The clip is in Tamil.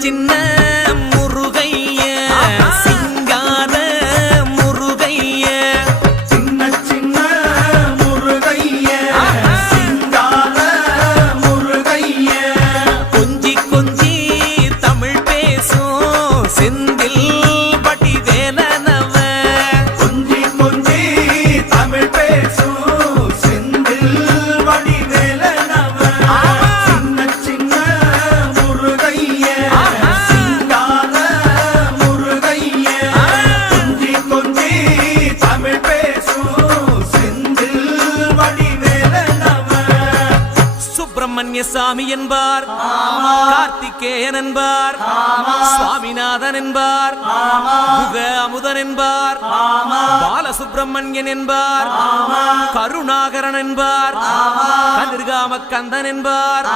சின்ன முருகைய சிங்கார முருகைய சின்ன சின்ன முருகைய சிங்கார முருகைய கொஞ்சி கொஞ்சி தமிழ் பேசும் செந்தில் பட்டி வேலனவ கொஞ்சி கொஞ்சி தமிழ் பேசும் செந்தில் வடி வேலனவ சின்ன சின்ன முருகைய சிங்கார முருகைய கொஞ்சி கொஞ்சி தமிழ் பேசும் செந்தில் வடி வேலனவ சுப்பிரமணிய சாமி என்பார் கார்த்திகேயன் என்பார் சுவாமிநாதன் என்பார் முக அமுதன் என்பார் பாலசுப்பிரமணியன் என்பார் கருணாகரன் என்பார் கதிர்காம கந்தன் என்பார்